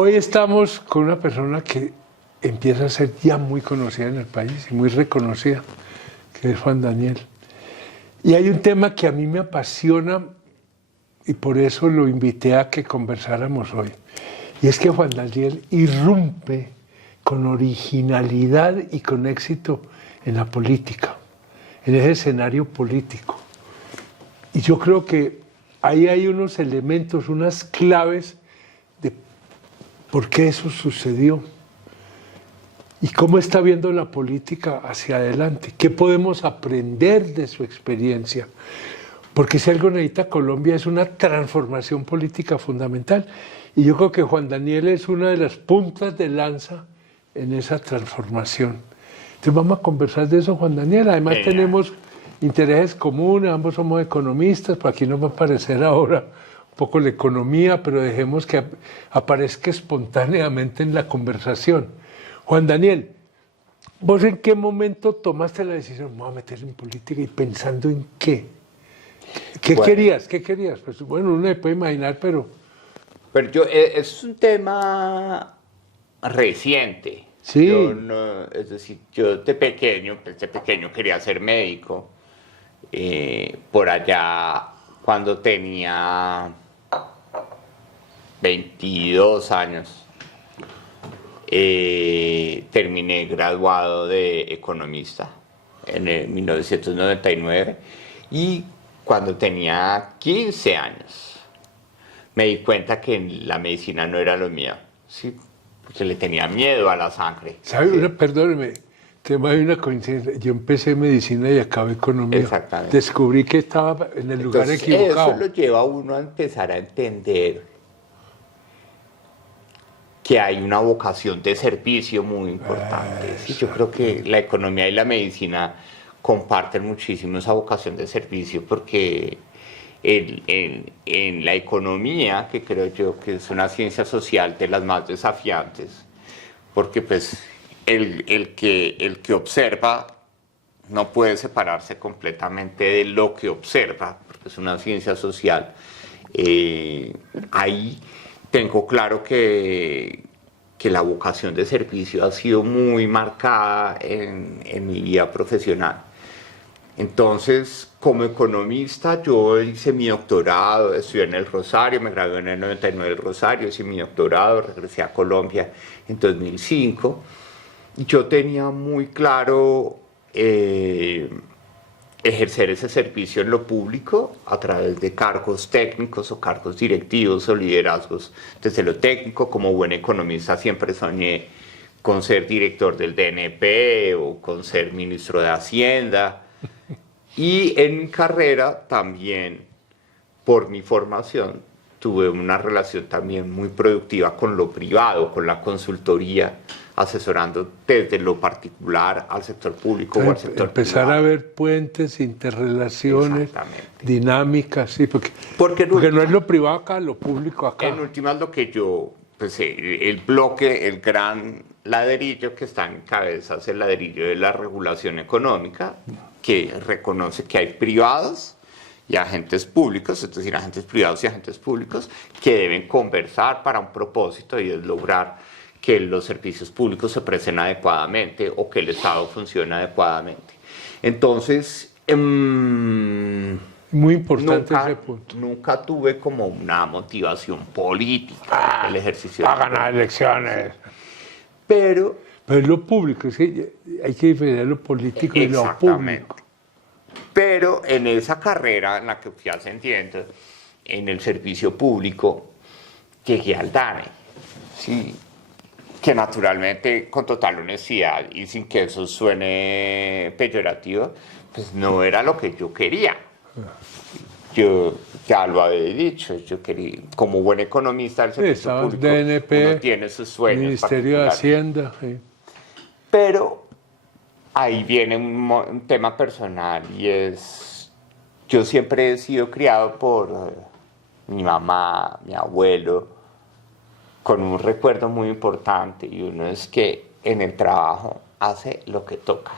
Hoy estamos con una persona que empieza a ser ya muy conocida en el país y muy reconocida, que es Juan Daniel. Y hay un tema que a mí me apasiona y por eso lo invité a que conversáramos hoy. Y es que Juan Daniel irrumpe con originalidad y con éxito en la política, en ese escenario político. Y yo creo que ahí hay unos elementos, unas claves de por qué eso sucedió y cómo está viendo la política hacia adelante, qué podemos aprender de su experiencia. Porque si algo necesita Colombia es una transformación política fundamental. Y yo creo que Juan Daniel es una de las puntas de lanza en esa transformación. Entonces vamos a conversar de eso, Juan Daniel. Además tenemos intereses comunes, ambos somos economistas, por aquí nos va a aparecer ahora un poco la economía, pero dejemos que aparezca espontáneamente en la conversación. Juan Daniel, ¿vos en qué momento tomaste la decisión? Me voy a meter en política y pensando en qué. ¿Qué querías? ¿Qué querías? Pues bueno, uno se puede imaginar, pero yo, es un tema reciente. Sí. Yo no, es decir, yo de pequeño quería ser médico. Por allá, cuando tenía 22 años, terminé graduado de economista en el 1999 y cuando tenía 15 años me di cuenta que la medicina no era lo mío, ¿sí? Porque le tenía miedo a la sangre. ¿Sabes? ¿Sí? Perdóneme, hay una coincidencia. Yo empecé medicina y acabé economía. Exactamente. Descubrí que estaba en el lugar equivocado. Eso lo lleva a uno a empezar a entender que hay una vocación de servicio muy importante. ¿Sí? Yo creo que la economía y la medicina comparten muchísimo esa vocación de servicio porque en la economía, que creo yo que es una ciencia social de las más desafiantes, porque pues el que observa no puede separarse completamente de lo que observa, porque es una ciencia social. Ahí tengo claro que la vocación de servicio ha sido muy marcada en mi vida profesional. Entonces, como economista, yo hice mi doctorado, estudié en el Rosario, me gradué en el 99 del Rosario, hice mi doctorado, regresé a Colombia en 2005. Yo tenía muy claro ejercer ese servicio en lo público a través de cargos técnicos o cargos directivos o liderazgos desde lo técnico. Como buen economista siempre soñé con ser director del DNP o con ser ministro de Hacienda. Y en mi carrera también, por mi formación, tuve una relación también muy productiva con lo privado, con la consultoría, asesorando desde lo particular al sector público o al sector empezar privado. a ver puentes, interrelaciones, dinámicas, sí, porque no es lo privado acá, lo público acá. En últimas, lo que yo, pues el bloque, el gran ladrillo que está en cabeza es el ladrillo de la regulación económica, que reconoce que hay privados y agentes públicos, es decir, agentes privados y agentes públicos, que deben conversar para un propósito y es lograr que los servicios públicos se presten adecuadamente o que el Estado funcione adecuadamente. Entonces, muy importante ese punto. Nunca tuve como una motivación política el ejercicio. Para ganar elecciones. Pero es lo público, es que hay que diferenciar lo político y lo público. Pero en esa carrera en la que fui ascendiendo, en el servicio público, llegué al DANE, sí, que naturalmente, con total honestidad y sin que eso suene peyorativo, pues no era lo que yo quería. Yo ya lo había dicho, yo quería, como buen economista del servicio público, DNP, uno tiene sus sueños Ministerio de Hacienda. Sí. Pero ahí viene un tema personal y es, yo siempre he sido criado por mi mamá, mi abuelo, con un recuerdo muy importante y uno es que en el trabajo hace lo que toca,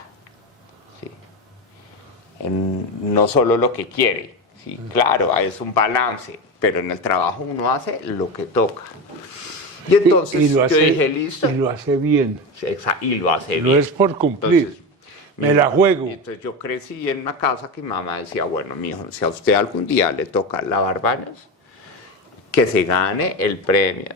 ¿sí? No solo lo que quiere, ¿sí? Claro, es un balance, pero en el trabajo uno hace lo que toca. Y entonces Y lo hace, yo dije, listo. Y lo hace bien. Y lo hace No bien. es por cumplir. Entonces, me la juego. Entonces yo crecí en una casa que mi mamá decía, bueno, mijo, si a usted algún día le toca lavar baños, que se gane el premio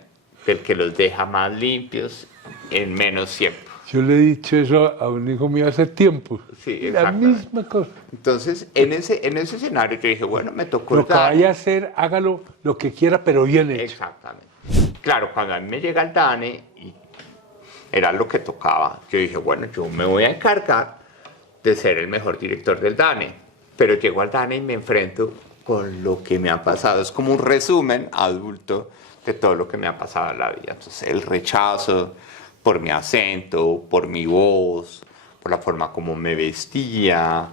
del que los deja más limpios en menos tiempo. Yo le he dicho eso a un hijo mío hace tiempo. Sí, la exactamente. misma cosa. Entonces, en ese escenario yo dije, bueno, me tocó Lo que DANE. vaya a hacer, hágalo lo que quiera, pero bien hecho. Exactamente. Claro, cuando a mí me llega el DANE, y era lo que tocaba, yo dije, bueno, yo me voy a encargar de ser el mejor director del DANE. Pero llego al DANE y me enfrento con lo que me ha pasado. Es como un resumen adulto de todo lo que me ha pasado en la vida. Entonces, el rechazo por mi acento, por mi voz, por la forma como me vestía,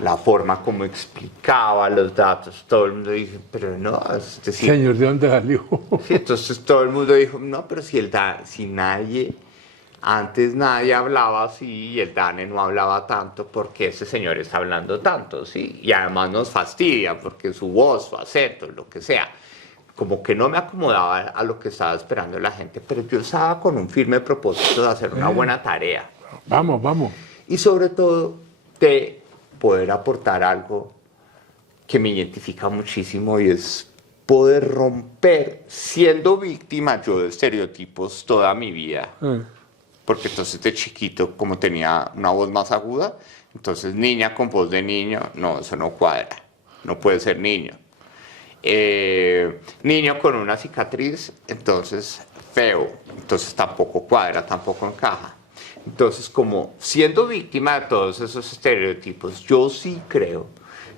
la forma como explicaba los datos. Todo el mundo dice, pero no, es decir, Señor, ¿de dónde salió? sí, entonces todo el mundo dijo, no, pero si antes nadie hablaba así y el DANE no hablaba tanto, porque ese señor está hablando tanto, ¿sí? Y además nos fastidia porque su voz, su acento, lo que sea, como que no me acomodaba a lo que estaba esperando la gente, pero yo estaba con un firme propósito de hacer una buena tarea. Vamos, vamos. Y sobre todo de poder aportar algo que me identifica muchísimo y es poder romper, siendo víctima yo de estereotipos toda mi vida. Porque entonces de chiquito, como tenía una voz más aguda, entonces niña con voz de niño, no, eso no cuadra, no puede ser niño. Niño con una cicatriz, entonces feo, entonces tampoco cuadra, tampoco encaja. Entonces, como siendo víctima de todos esos estereotipos, yo sí creo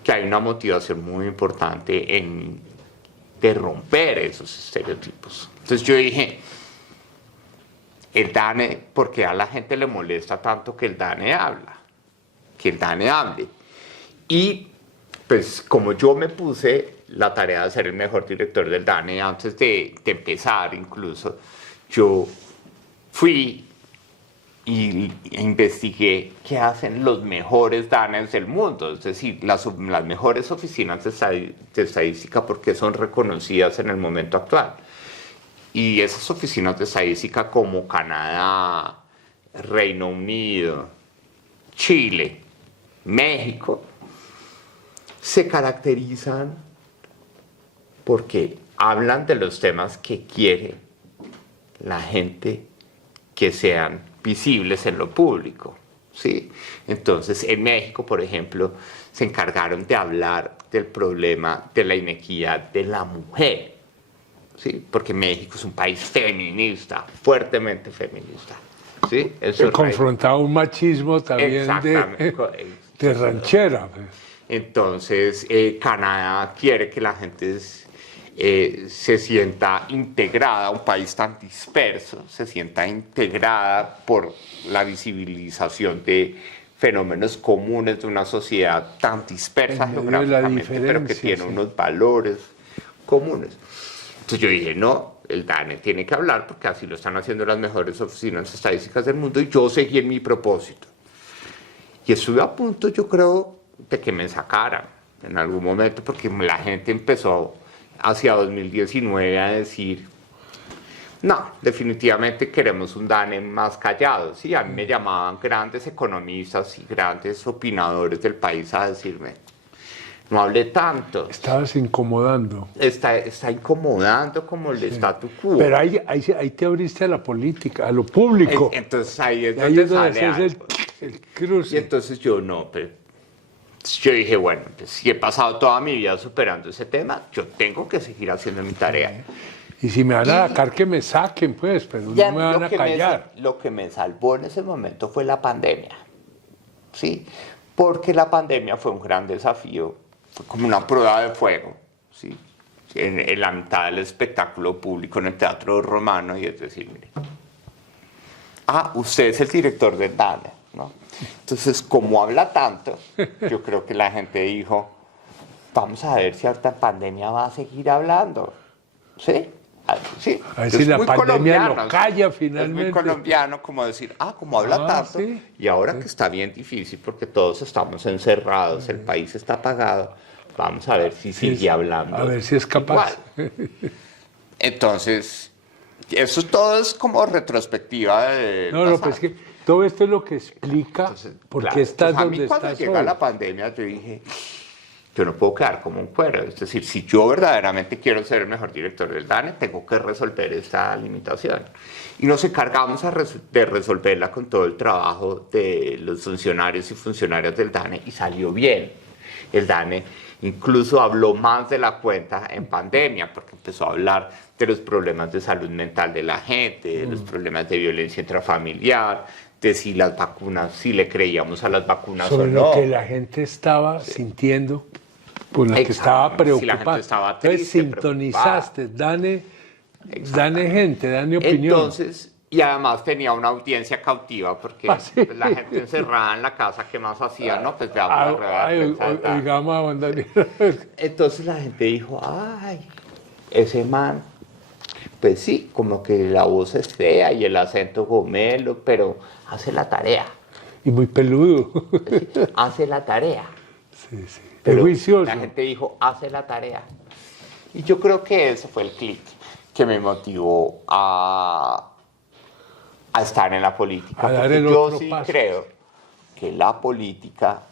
que hay una motivación muy importante de romper esos estereotipos. Entonces yo dije, el DANE, ¿por qué a la gente le molesta tanto que el DANE hable? Y pues como yo me puse la tarea de ser el mejor director del DANE antes de empezar incluso, yo fui y investigué qué hacen los mejores DANEs del mundo, es decir, las mejores oficinas de estadística, porque son reconocidas en el momento actual. Y esas oficinas de estadística como Canadá, Reino Unido, Chile, México, se caracterizan porque hablan de los temas que quiere la gente que sean visibles en lo público, ¿sí? Entonces, en México, por ejemplo, se encargaron de hablar del problema de la inequidad de la mujer, ¿sí? Porque México es un país feminista, fuertemente feminista, ¿sí? Eso confrontaba un machismo también de ranchera. Entonces, Canadá quiere que la gente se sienta integrada, un país tan disperso, se sienta integrada por la visibilización de fenómenos comunes de una sociedad tan dispersa geográficamente, pero que tiene unos valores comunes. Entonces yo dije, no, el DANE tiene que hablar porque así lo están haciendo las mejores oficinas estadísticas del mundo, y yo seguí en mi propósito. Y estuve a punto, yo creo, de que me sacaran en algún momento, porque la gente empezó hacia 2019 a decir, no, definitivamente queremos un DANE más callado. Sí, a mí me llamaban grandes economistas y grandes opinadores del país a decirme, no hable tanto. Estabas incomodando. Está incomodando como el statu quo. Pero ahí te abriste a la política, a lo público. Entonces ahí es donde sale el cruce. Y entonces yo no, pero yo dije, bueno, pues, si he pasado toda mi vida superando ese tema, yo tengo que seguir haciendo mi tarea. Y si me van a sacar, que me saquen, pues, pero no me van a callar. Lo que me salvó en ese momento fue la pandemia, ¿sí? Porque la pandemia fue un gran desafío, fue como una prueba de fuego, ¿sí? En la mitad del espectáculo público en el Teatro Romano, y es decir, mire, usted es el director del DANE, ¿no? Entonces, como habla tanto, yo creo que la gente dijo, vamos a ver si ahorita en pandemia va a seguir hablando, ¿sí? Sí, a ver si la pandemia lo calla finalmente. Es muy colombiano como decir, como habla tanto, ¿sí? Y ahora que está bien difícil porque todos estamos encerrados, el país está apagado, vamos a ver si sigue hablando. A ver si es capaz. Igual. Entonces, Eso todo es como retrospectiva de No, no, pues es que todo esto es lo que explica Entonces, por claro, qué estás pues a donde mí cuando estás llega hoy. la pandemia, yo dije, yo no puedo quedar como un cuero. Es decir, si yo verdaderamente quiero ser el mejor director del DANE, tengo que resolver esta limitación. Y nos encargamos de resolverla con todo el trabajo de los funcionarios y funcionarias del DANE y salió bien. El DANE incluso habló más de la cuenta en pandemia, porque empezó a hablar de los problemas de salud mental de la gente, de los problemas de violencia intrafamiliar, de si las vacunas, si le creíamos a las vacunas Sobre o no. lo que la gente estaba sintiendo, por la que estaba Exactamente, si la preocupada. gente estaba Entonces triste, sintonizaste, dane Exactamente. gente, dane opinión. Entonces, y además tenía una audiencia cautiva porque Ah, sí. pues, la gente encerrada en la casa, ¿qué más hacía? No, pues veamos la rueda de Ay, prensa del DANE. oigamos a Juan Daniel. Entonces la gente dijo, ay, ese man, pues sí, como que la voz es fea y el acento gomelo, pero hace la tarea. Y muy peludo. Hace la tarea. Sí, sí. Es Pero juicioso. la gente dijo, hace la tarea. Y yo creo que ese fue el clic que me motivó a estar en la política. A dar Porque el yo otro sí paso. creo que la política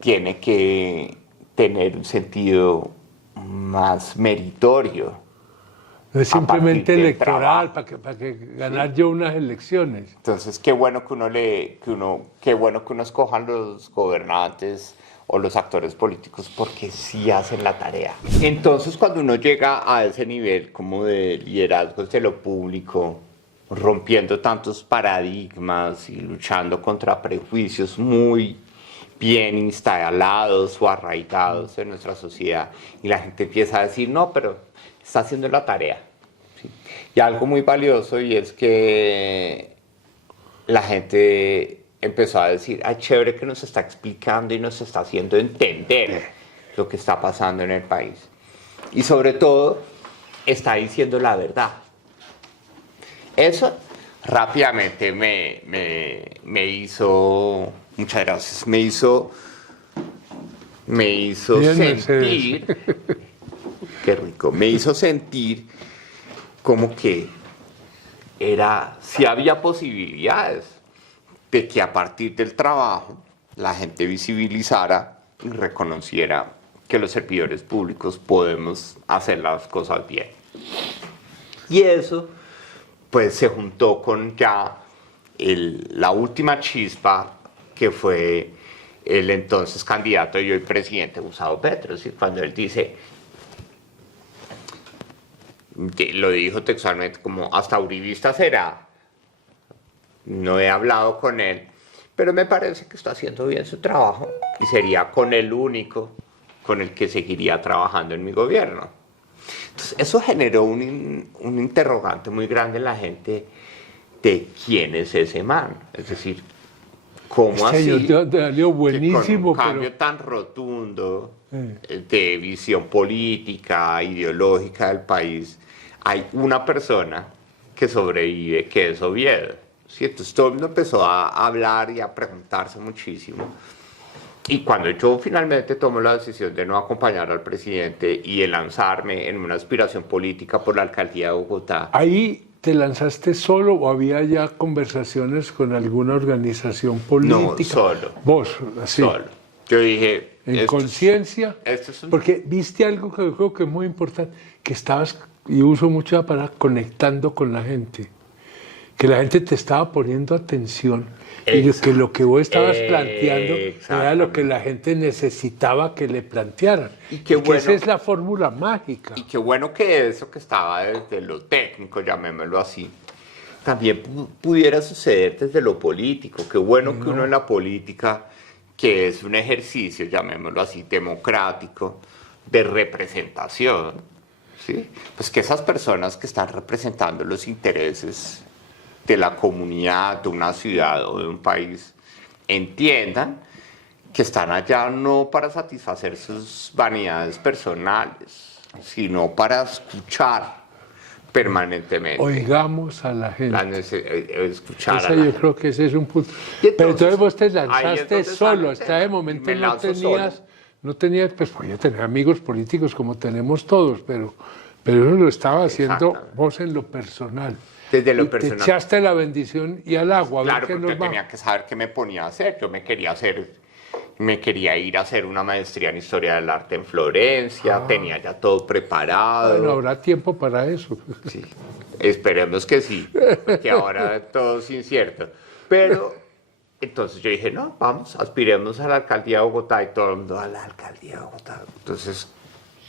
tiene que tener un sentido más meritorio. No es a partir simplemente del electoral trabajo. para que ganar yo unas elecciones. Entonces, qué bueno que qué bueno que uno escojan los gobernantes o los actores políticos porque sí hacen la tarea. Entonces, cuando uno llega a ese nivel como de liderazgo de lo público, rompiendo tantos paradigmas y luchando contra prejuicios muy bien instalados o arraigados en nuestra sociedad, y la gente empieza a decir, no, pero está haciendo la tarea. ¿Sí? Y algo muy valioso, y es que la gente empezó a decir, ay, chévere que nos está explicando y nos está haciendo entender lo que está pasando en el país. Y sobre todo, está diciendo la verdad. Eso rápidamente me hizo, muchas gracias, me hizo Bien, sentir, qué rico, me hizo sentir como que si había posibilidades de que a partir del trabajo la gente visibilizara y reconociera que los servidores públicos podemos hacer las cosas bien. Y eso pues se juntó con ya la última chispa, que fue el entonces candidato y hoy presidente Gustavo Petro. Es decir, cuando él dice, lo dijo textualmente, como hasta uribista será, no he hablado con él, pero me parece que está haciendo bien su trabajo y sería con el único con el que seguiría trabajando en mi gobierno. Entonces, eso generó un interrogante muy grande en la gente de quién es ese man. Es decir, ¿cómo así? Salió buenísimo, que con un cambio pero tan rotundo de visión política, ideológica del país, hay una persona que sobrevive, que es Oviedo. ¿Sí? Entonces todo el mundo empezó a hablar y a preguntarse muchísimo. Y cuando yo finalmente tomo la decisión de no acompañar al presidente y de lanzarme en una aspiración política por la alcaldía de Bogotá, ¿ahí te lanzaste solo o había ya conversaciones con alguna organización política? no, solo. Vos, así. Solo. Yo dije, En esto conciencia, es un- porque viste algo que yo creo que es muy importante, que estabas, y uso mucho la palabra, conectando con la gente, que la gente te estaba poniendo atención y que lo que vos estabas planteando era lo que la gente necesitaba que le plantearan. Y qué que bueno. esa es la fórmula mágica. Y qué bueno que eso que estaba desde lo técnico, llamémoslo así, también pudiera suceder desde lo político. Qué bueno que uno en la política, que es un ejercicio, llamémoslo así, democrático, de representación, ¿sí? Pues que esas personas que están representando los intereses de la comunidad, de una ciudad o de un país, entiendan que están allá no para satisfacer sus vanidades personales, sino para escuchar permanentemente. Oigamos a la gente. Escuchar Esa a la yo gente. creo que ese es un punto. Y entonces, Pero entonces vos te ahí lanzaste entonces solo, sale hasta de momento me no lanzo tenías, solo. pues podía tener amigos políticos como tenemos todos, pero Pero eso lo estaba haciendo Exactamente. vos en lo personal. Desde lo Y personal. te echaste la bendición y al agua. A ver Claro, qué porque nos va. tenía que saber qué me ponía a hacer. Me quería ir a hacer una maestría en Historia del Arte en Florencia, tenía ya todo preparado. Bueno, habrá tiempo para eso. Sí, esperemos que sí, porque ahora todo es incierto. Pero entonces yo dije, no, vamos, aspiremos a la alcaldía de Bogotá y todo el mundo a la alcaldía de Bogotá. Entonces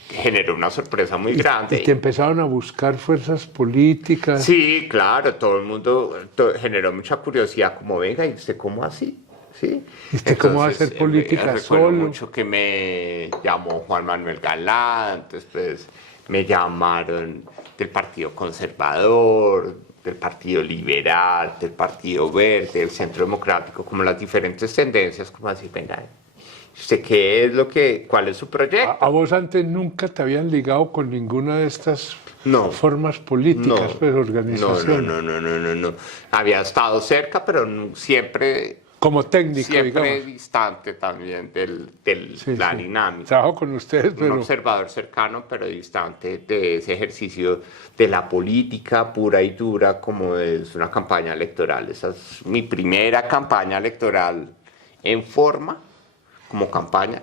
generó una sorpresa muy grande. Y te empezaron a buscar fuerzas políticas. Sí, claro, todo el mundo generó mucha curiosidad, como venga, ¿y usted cómo así? ¿Sí? ¿Y usted cómo va a hacer política recuerdo solo? mucho que me llamó Juan Manuel Galán, después me llamaron del Partido Conservador, del Partido Liberal, del Partido Verde, del Centro Democrático, como las diferentes tendencias, como así, venga, ¿usted qué es cuál es su proyecto? ¿A vos antes nunca te habían ligado con ninguna de estas No. formas políticas, pues, organizaciones? No. Había estado cerca, pero siempre Como técnico, siempre digamos. distante también Sí, la sí. dinámica. Trabajo con ustedes, Un pero observador cercano, pero distante de ese ejercicio de la política pura y dura como es una campaña electoral. Esa es mi primera campaña electoral en forma, como campaña.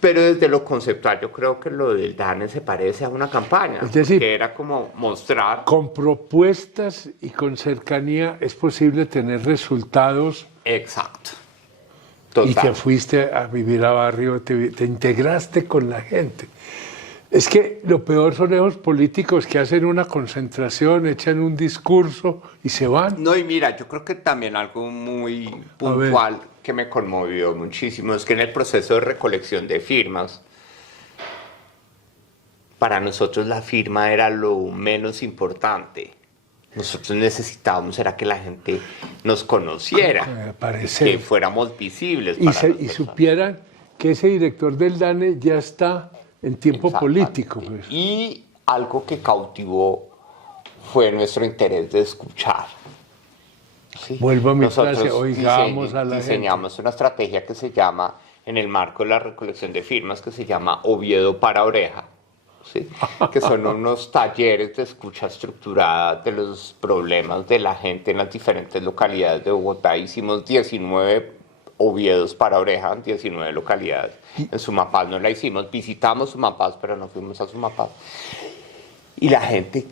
Pero desde lo conceptual yo creo que lo del DANE se parece a una campaña, Es decir, porque era como mostrar. con propuestas y con cercanía es posible tener resultados. Exacto. Y te Total. fuiste a vivir a barrio, te integraste con la gente. Es que lo peor son esos políticos que hacen una concentración, echan un discurso y se van. No, y mira, yo creo que también algo muy puntual que me conmovió muchísimo es que en el proceso de recolección de firmas, para nosotros la firma era lo menos importante. Nosotros necesitábamos era que la gente nos conociera, Aparecer. que fuéramos visibles. Y, para las y personas. supieran que ese director del DANE ya está en tiempo Exactamente. político. Pues. Y algo que cautivó fue nuestro interés de escuchar. ¿Sí? Vuelvo a mi Nosotros frase, oigamos a la diseñamos una estrategia que se llama, en el marco de la recolección de firmas, que se llama Oviedo para Oreja, ¿sí? Que son unos talleres de escucha estructurada de los problemas de la gente en las diferentes localidades de Bogotá. Hicimos 19 Oviedos para Oreja, 19 localidades. En Sumapaz no la hicimos, visitamos Sumapaz, pero no fuimos a Sumapaz. Y la gente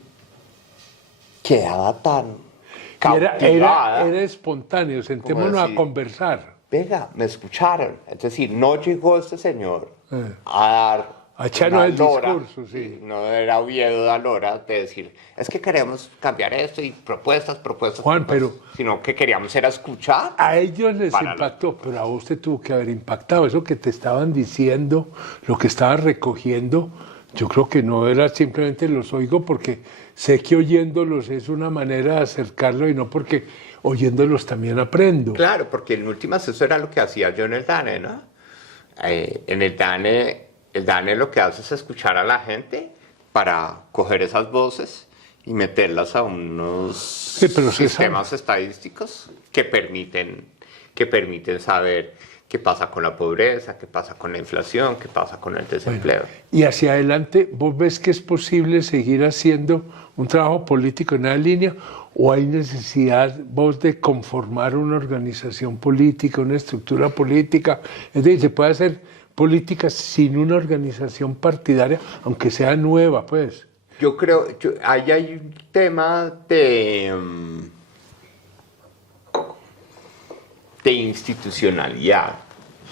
quedaba tan cautivada. Era espontáneo, sentémonos a decir? conversar. Venga, me escucharon. Es decir, no llegó este señor a dar A echarnos una el lora, discurso, sí. no era Oviedo da lora de decir, es que queremos cambiar esto y propuestas, Juan, sino que queríamos era escuchar. A ellos les Para impactó, pero a vos te tuvo que haber impactado. Eso que te estaban diciendo, lo que estabas recogiendo, yo creo que no era simplemente los oigo porque sé que oyéndolos es una manera de acercarlo y no porque oyéndolos también aprendo. Claro, porque en últimas eso era lo que hacía yo en el DANE, ¿no? En el DANE lo que hace es escuchar a la gente para coger esas voces y meterlas a unos sistemas estadísticos que permiten saber qué pasa con la pobreza, qué pasa con la inflación, qué pasa con el desempleo. Bueno, y hacia adelante, ¿vos ves que es posible seguir haciendo un trabajo político en la línea o hay necesidad vos de conformar una organización política, una estructura política? Es decir, se puede hacer política sin una organización partidaria, aunque sea nueva, pues. Yo creo, ahí hay un tema de institucionalidad.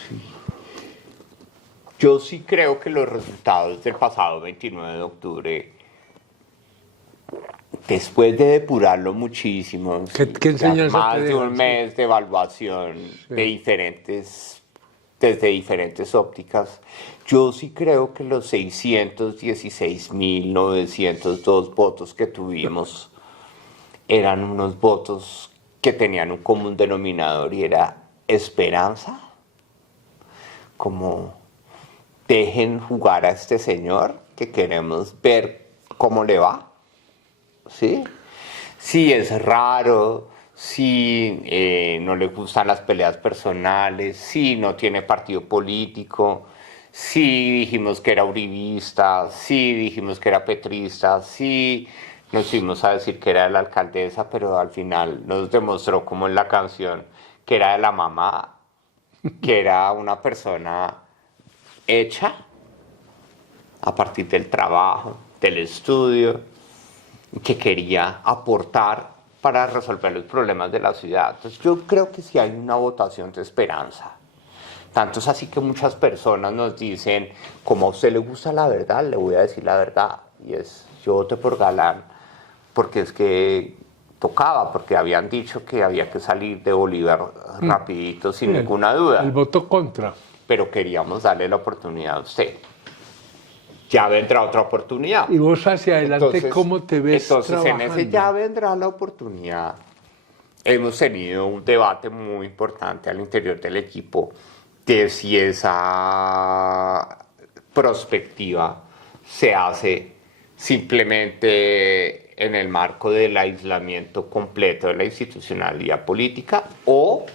Sí. Yo sí creo que los resultados del pasado 29 de octubre, después de depurarlo muchísimo, ¿Qué enseñanza más te de un dejan? mes de evaluación desde diferentes ópticas, yo sí creo que los 616.902 votos que tuvimos eran unos votos que tenían un común denominador y era esperanza, como dejen jugar a este señor que queremos ver cómo le va, ¿sí? Si es raro, si no le gustan las peleas personales, si no tiene partido político, sí dijimos que era uribista, sí dijimos que era petrista, sí nos fuimos a decir que era de la alcaldesa, pero al final nos demostró, como en la canción, que era de la mamá, que era una persona hecha a partir del trabajo, del estudio, que quería aportar para resolver los problemas de la ciudad. Entonces yo creo que sí hay una votación de esperanza. Tanto es así que muchas personas nos dicen, como a usted le gusta la verdad, le voy a decir la verdad. Y es, yo voté por Galán porque es que tocaba, porque habían dicho que había que salir de Bolívar rapidito, sin ninguna duda. El voto contra. Pero queríamos darle la oportunidad a usted. Ya vendrá otra oportunidad. Y vos hacia adelante, Entonces, ¿cómo te ves trabajando? En ese ya vendrá la oportunidad. Hemos tenido un debate muy importante al interior del equipo de si esa perspectiva se hace simplemente en el marco del aislamiento completo de la institucionalidad política o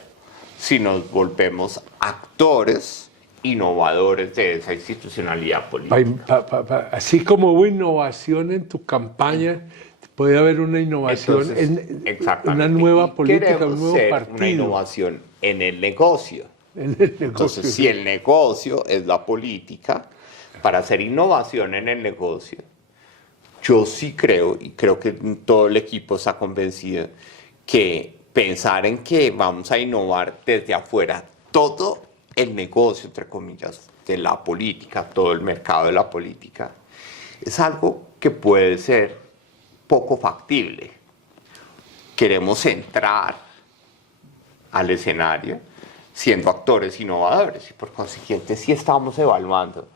si nos volvemos actores innovadores de esa institucionalidad política. Así como hubo innovación en tu campaña, puede haber una innovación Entonces, una nueva política, queremos un nuevo ser partido. una innovación en el negocio. En el negocio. Entonces, si el negocio es la política, para hacer innovación en el negocio, yo sí creo, y creo que todo el equipo está convencido, que pensar en que vamos a innovar desde afuera, todo el negocio, entre comillas, de la política, todo el mercado de la política, es algo que puede ser poco factible. Queremos entrar al escenario siendo actores innovadores y por consiguiente sí estamos evaluando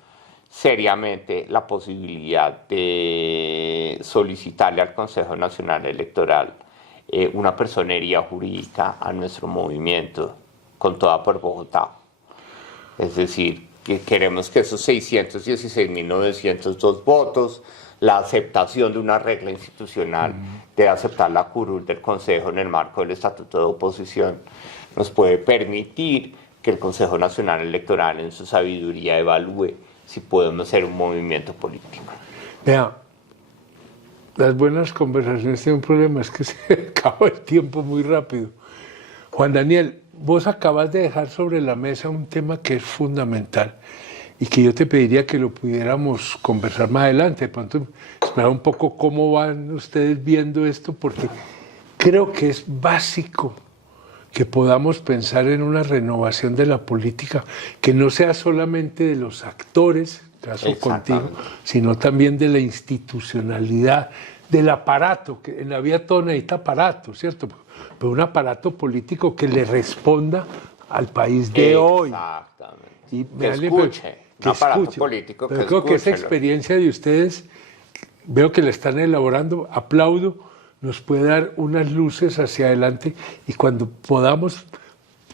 seriamente la posibilidad de solicitarle al Consejo Nacional Electoral una personería jurídica a nuestro movimiento con toda por Bogotá. Es decir, que queremos que esos 616.902 votos, la aceptación de una regla institucional de aceptar la curul del Consejo en el marco del Estatuto de Oposición, nos puede permitir que el Consejo Nacional Electoral en su sabiduría evalúe si podemos ser un movimiento político. Vea, las buenas conversaciones tienen un problema, es que se acaba el tiempo muy rápido. Juan Daniel, vos acabas de dejar sobre la mesa un tema que es fundamental y que yo te pediría que lo pudiéramos conversar más adelante. De pronto, esperar un poco cómo van ustedes viendo esto, porque creo que es básico que podamos pensar en una renovación de la política que no sea solamente de los actores, caso contigo, sino también de la institucionalidad, del aparato, que en la vida todo necesita aparato, ¿cierto? Pero un aparato político que le responda al país de hoy. Exactamente. Y que escuche, un aparato político pero que creo que esa escuche. experiencia de ustedes, veo que la están elaborando, aplaudo, nos puede dar unas luces hacia adelante y cuando podamos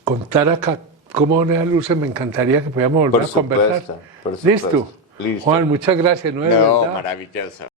contar acá cómo van esas luces, me encantaría que pudiéramos volver a conversar. Por supuesto. ¿Listo? Juan, muchas gracias. ¿No? De No, verdad. maravilloso.